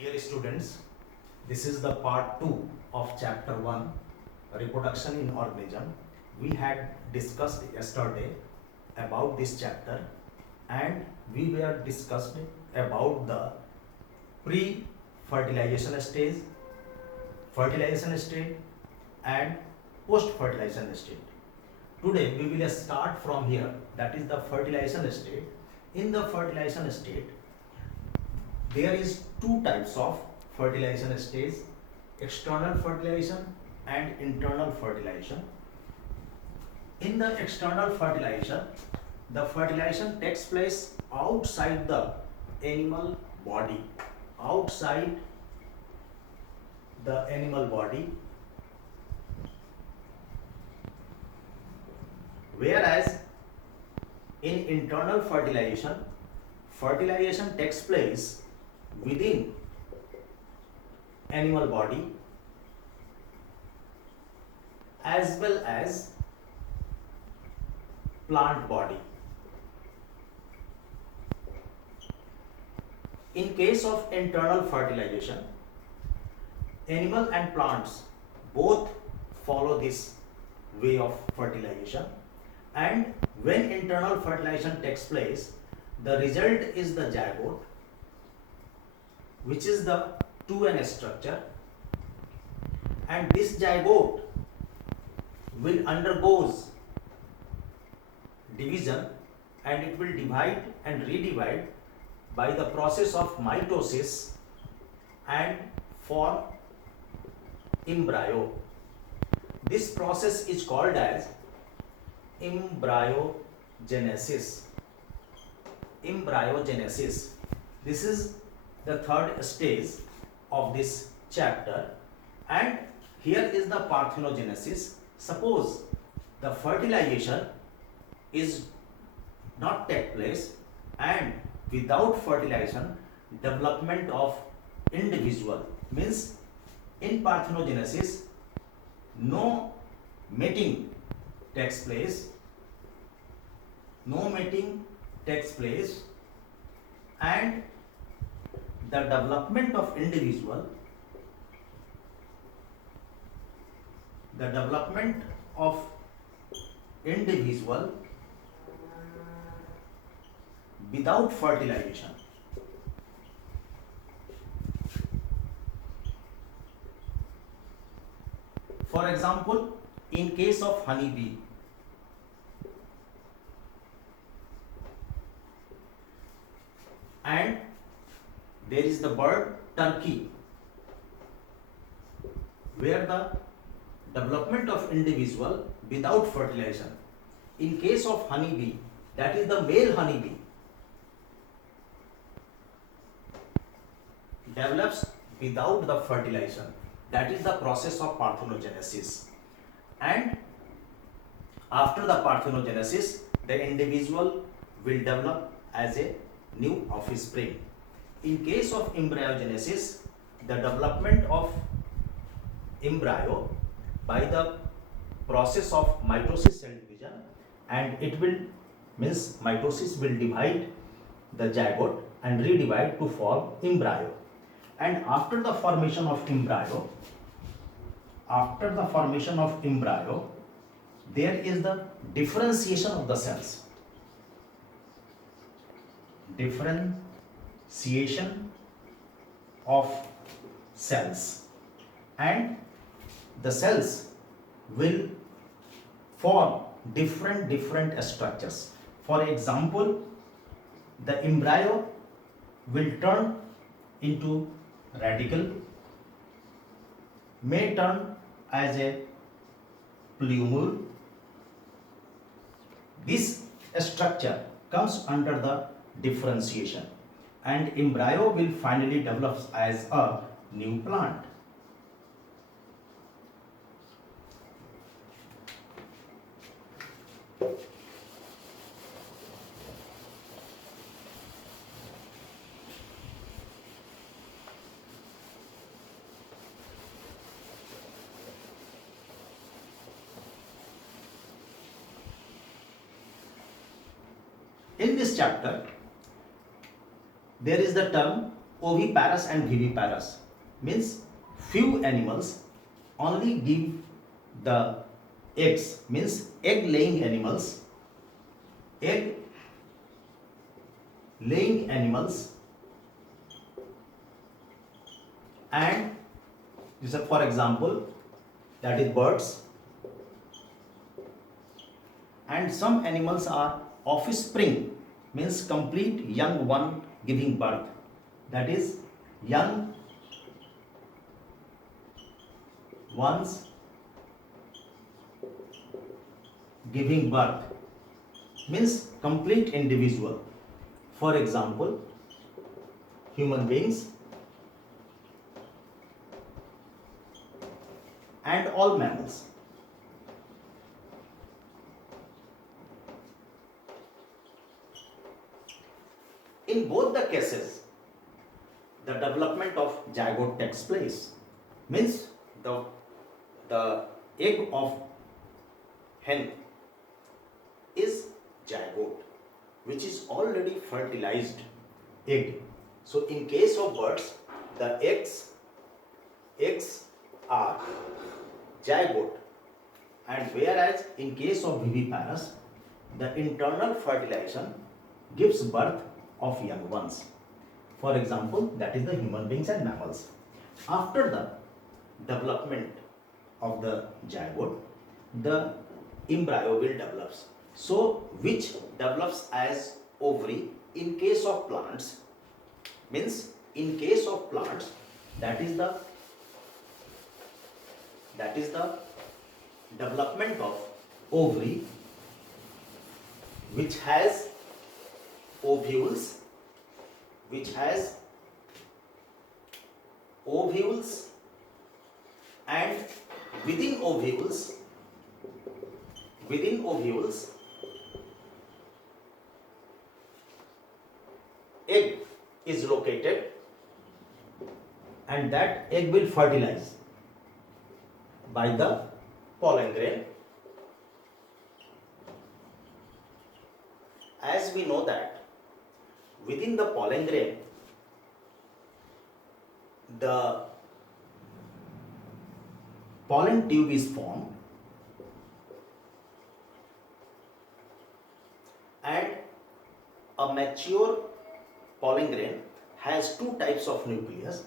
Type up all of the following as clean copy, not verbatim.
Dear students, this is the part 2 of chapter 1, reproduction in organism. We had discussed yesterday about this chapter and we were discussed about the pre-fertilization stage, fertilization stage and post-fertilization stage. Today we will start from here, that is the fertilization state. In the fertilization state, there is two types of fertilization stage: external fertilization and internal fertilization. In the external fertilization, the fertilization takes place outside the animal body, outside the animal body, whereas in internal fertilization, fertilization takes place within animal body as well as plant body. In case of internal fertilization, animal and plants both follow this way of fertilization, and when internal fertilization takes place, the result is the zygote, which is the 2n structure, and this zygote will undergoes division and it will divide and redivide by the process of mitosis and form embryo. This process is called as embryogenesis. Embryogenesis. This is the third stage of this chapter, and here is the parthenogenesis. Suppose the fertilization is not take place, and without fertilization development of individual, means in parthenogenesis no mating takes place, and the development of individual without fertilization. For example, in case of honeybee, and there is the bird turkey, where the development of individual without fertilization. In case of honeybee, that is the male honeybee develops without the fertilization, that is the process of parthenogenesis, and after the parthenogenesis the individual will develop as a new offspring. In case of embryogenesis, the development of embryo by the process of mitosis cell division, and it will means mitosis will divide the zygote and redivide to form embryo, and after the formation of embryo, there is the differentiation of the cells. And the cells will form different structures. For example, the embryo will turn into radicle, may turn as a plumule. This structure comes under the differentiation, and embryo will finally develop as a new plant. In this chapter, there is the term oviparous and viviparous means few animals only give the eggs, means egg laying animals, egg laying animals, and this is for example that is birds, and some animals are offspring means complete young one giving birth, that is young ones giving birth means complete individual, for example human beings and all mammals. In both the cases, the development of zygote takes place. Means the egg of hen is zygote, which is already fertilized egg. So in case of birds, the eggs are zygote, and whereas in case of viviparous, the internal fertilization gives birth of young ones. For example, that is the human beings and mammals. After the development of the zygote, the embryo will develop. So, which develops as ovary in case of plants, means in case of plants, that is the development of ovary, which has ovules, and within ovules egg is located, and that egg will fertilize by the pollen grain. As we know that within the pollen grain, the pollen tube is formed, and a mature pollen grain has two types of nucleus.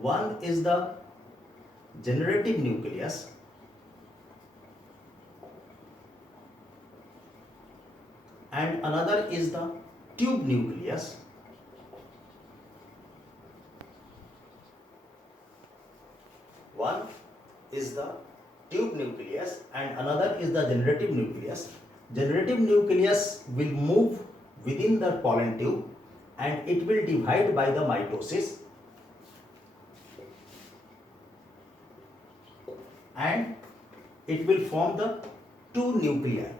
One is the generative nucleus, and another is the tube nucleus. One is the tube nucleus and another is the generative nucleus. Generative nucleus will move within the pollen tube and it will divide by the mitosis, and it will form the two nuclei,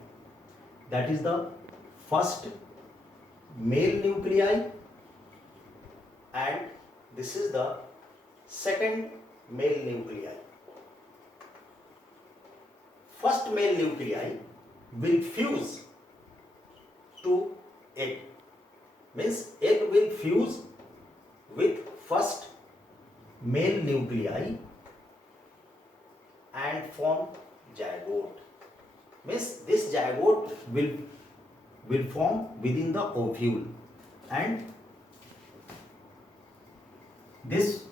that is the first male nuclei and this is the second male nuclei. First male nuclei will fuse to egg, means egg will fuse with first male nuclei and form zygote, means this zygote will form within the ovule, and this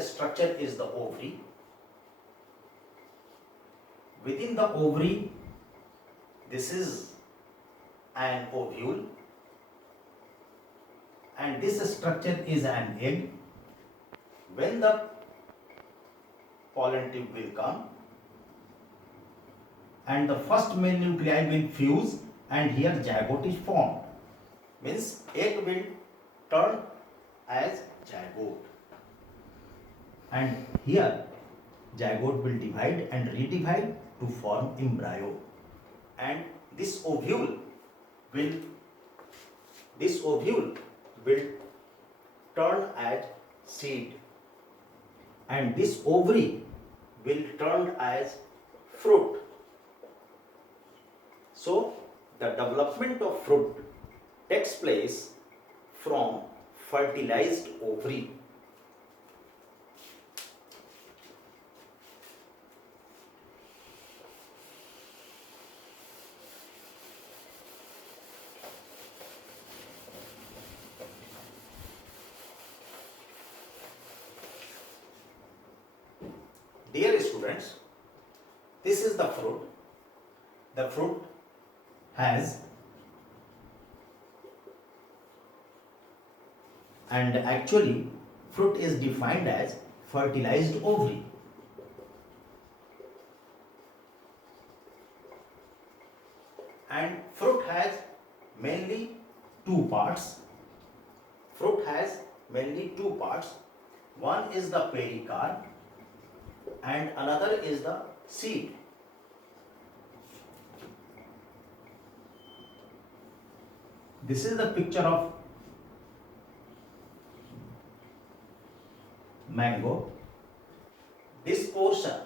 structure is the ovary. Within the ovary, this is an ovule, and this structure is an egg. When the pollen tube will come and the first male nuclei will fuse and here zygote is formed, means egg will turn as zygote, and here zygote will divide and redivide to form embryo, and this ovule will turn as seed, and this ovary will turn as fruit. So the development of fruit takes place from fertilized ovary. Dear students, this is the fruit. The fruit has, and actually fruit is defined as fertilized ovary. And fruit has mainly two parts. Fruit has mainly two parts. One is the pericarp and another is the seed. This is the picture of mango. This portion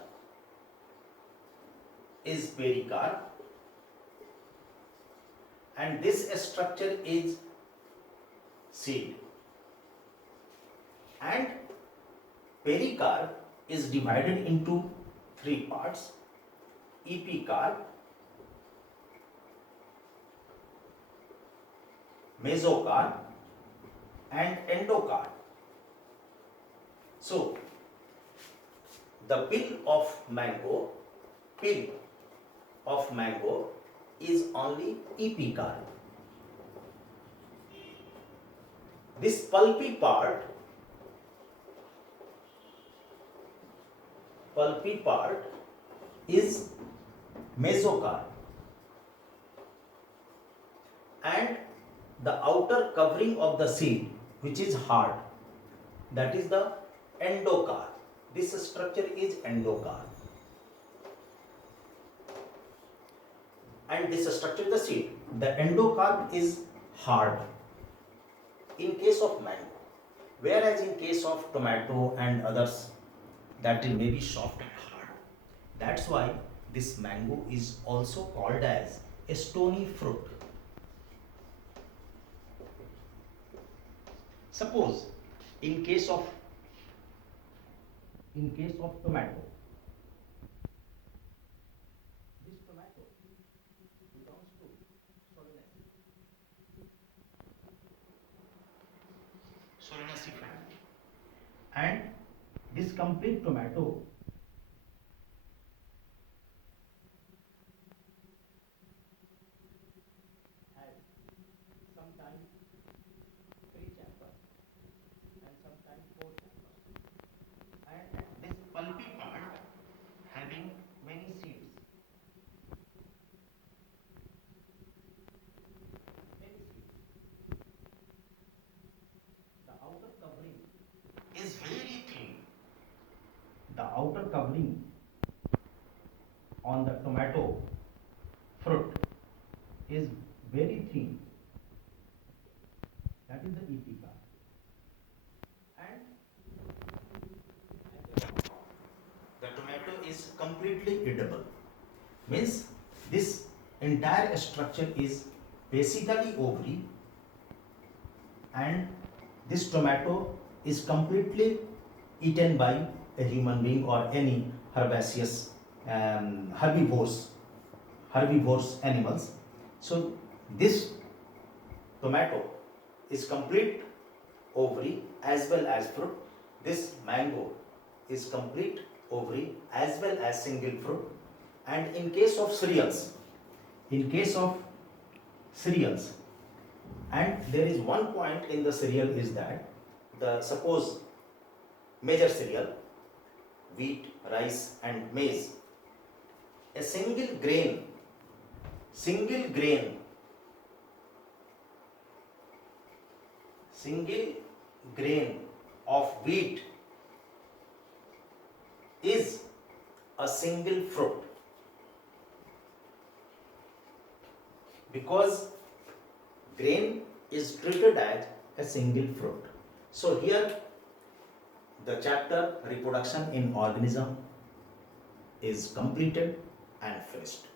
is pericarp and this structure is seed. And pericarp is divided into three parts: epicarp, mesocarp and endocarp. So the peel of mango is only epicarp. This pulpy part is mesocarp, and the outer covering of the seed, which is hard, that is the endocarp. This structure is endocarp, and this structure is the seed. The endocarp is hard in case of mango, whereas in case of tomato and others, that it may be soft and hard. That's why this mango is also called as a stony fruit. Suppose in case of tomato, this tomato belongs to Solanaceae family, and this complete tomato has sometimes 3 chambers and sometimes 4 chambers, and this pulpy part having many seeds. The outer covering is very thin. The outer covering on the tomato fruit is very thin. That is the epicarp. And the tomato is completely edible. Means this entire structure is basically ovary, and this tomato is completely eaten by a human being or any herbaceous herbivores animals. So this tomato is complete ovary as well as fruit. This mango is complete ovary as well as single fruit. And in case of cereals, and there is one point in the cereal is that suppose major cereal, wheat, rice and maize, a single grain of wheat is a single fruit, because grain is treated as a single fruit. So here the chapter reproduction in organism is completed and finished.